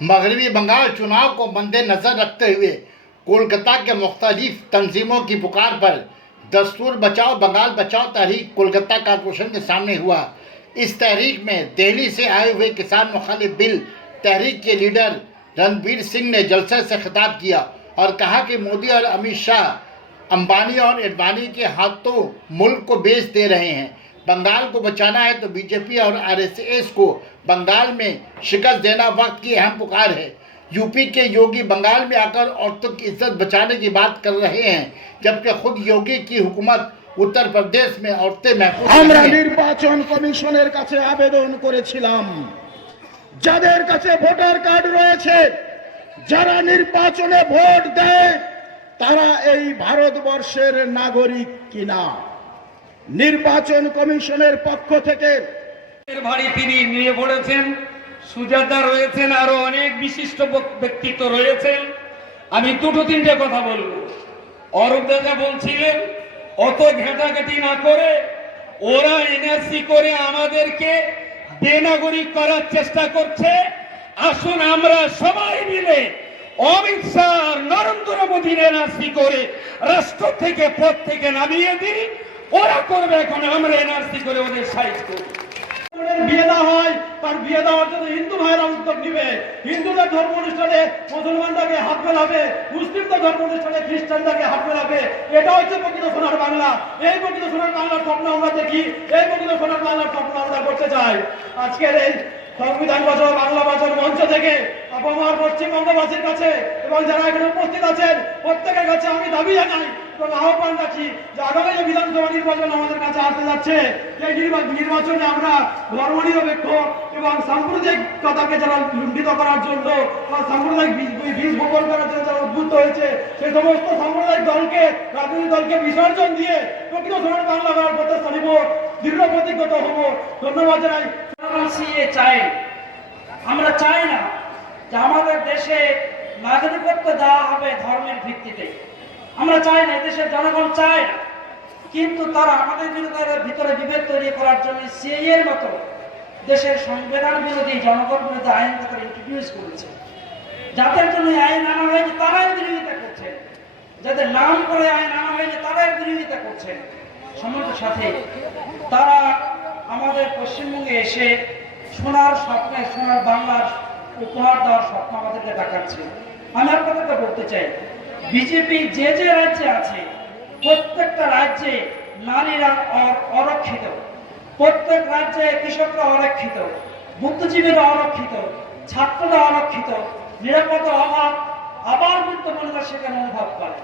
मगरबी बंगाल चुनाव को मद्देनजर रखते हुए कोलकाता के मुख्तलिफ तंजीमों की पुकार पर दस्तूर बचाओ बंगाल बचाओ तहरीक कोलकाता कॉरपोरेशन के सामने हुआ। इस तहरीक में दिल्ली से आए हुए किसान मुखालिफ बिल तहरीक के लीडर रणबीर सिंह ने जलसे से खिताब किया और कहा कि मोदी और अमित शाह अंबानी और एडवाणी के हाथों मुल्क को बेच दे रहे हैं। बंगाल को बचाना है तो बीजेपी और आरएसएस को बंगाल में शिकस्त देना वक्त की अहम पुकार है। यूपी के योगी बंगाल में आकर औरतों की इज्जत बचाने की बात कर रहे हैं, जबकि खुद योगी की हुकूमत उत्तर प्रदेश में औरतें महफूज আমরা নির্বাচন কমিশনের কাছে আবেদন করেছিলাম, যাদের কাছে ভোটার কার্ড রয়েছে, যারা নির্বাচনে ভোট দেয় তারা এই ভারতবর্ষের নাগরিক কিনা। নির্বাচন কমিশনের পক্ষ থেকে ভারী তিনি নিয়ে পড়েছেন, সুজাতা রয়েছেন, আরো অনেক বিশিষ্ট ব্যক্তিত্ব রয়েছেন। আমি দুটো তিনটে কথা বলবো। অরূপ দাদা বলছিলেন অত ঘেটাঘেটি না করে ওরা এনআরসি করে আমাদেরকে বেনাগরিক করার চেষ্টা করছে। আসুন আমরা সবাই মিলে অমিত শাহ নরেন্দ্র মোদীর এনআরসি করে রাষ্ট্র থেকে পদ থেকে নামিয়ে দিই। ওরা করবে, এখন আমরা এনআরসি করে ওদের সাইজ করি। বিয়ে দেওয়া হয়, তার বিয়ে দেওয়ার জন্য হিন্দু ভাইয়েরা উদ্যোগ নিবে। হিন্দুদের ধর্ম অনুষ্ঠানে মুসলমানটাকে হাত মেলাবে, মুসলিমদের ধর্ম অনুষ্ঠানে খ্রিস্টানটাকে হাত মেলাবে। এটা হচ্ছে প্রকৃত সোনার বাংলা। এই প্রকৃত সোনার বাংলার স্বপ্ন আমরা দেখি, এই প্রকৃত সোনার বাংলার স্বপ্ন আমরা করতে চাই। আজকের এই সংবিধান বাঁচাও বাংলা বাঁচাও মঞ্চ থেকে আপামার পশ্চিমবঙ্গবাসীর কাছে এবং যারা এখানে উপস্থিত আছেন প্রত্যেকের কাছে আমি দাবি জানাই এবং আহ্বান রাখি যে আগামী যে বিধানসভা নির্বাচন আমাদের কাছে আসতে যাচ্ছে, এই নির্বাচনে আমরা ধর্মনিরপেক্ষ এবং সাম্প্রদায়িকতাকে যারা লুণ্ঠিত করার জন্য বা সাম্প্রদায়িক বীজ বপন করার জন্য যারা উদ্বুদ্ধ হয়েছে সেই সমস্ত সাম্প্রদায়িক দলকে, রাজনৈতিক দলকে বিসর্জন দিয়ে প্রকৃত সোনার বাংলা করার প্রচেষ্টা নিব, দৃঢ় প্রতিজ্ঞত হব। ধন্যবাদ জানাই। আমরা চাই না যে আমাদের দেশে নাগরিকত্ব দেওয়া হবে ধর্মের ভিত্তিতে। আমরা চাই না, দেশের জনগণ চায় না, কিন্তু তারা আমাদের ভিতরে বিভেদ তৈরি করার জন্য সিএএ এর মতো দেশের সংবিধান বিরোধী জনগণ বিরোধী আইন তারা ইন্ট্রোডিউস করেছে। যাদের জন্য আইন আনা হয়েছে তারাই বিরোধিতা করছেন, যাদের নাম করে আইন আনা হয়েছে তারাই বিরোধিতা করছেন। সময়ের সাথে তারা আমাদের পশ্চিমবঙ্গে এসে সোনার স্বপ্নে সোনার বাংলার উপহার দেওয়ার স্বপ্ন আমাদেরকে দেখাচ্ছে। আমি আপনাদেরকে বলতে চাই, বিজেপি যে যে রাজ্যে আছে প্রত্যেকটা রাজ্যে নারীরা অরক্ষিত, প্রত্যেক রাজ্যে কৃষকরা অরক্ষিত, বুদ্ধিজীবীরা অরক্ষিত, ছাত্ররা অরক্ষিত, নিরাপত্তার অভাব, আবার বৃদ্ধ মহিলা সেখানে অনুভব করে।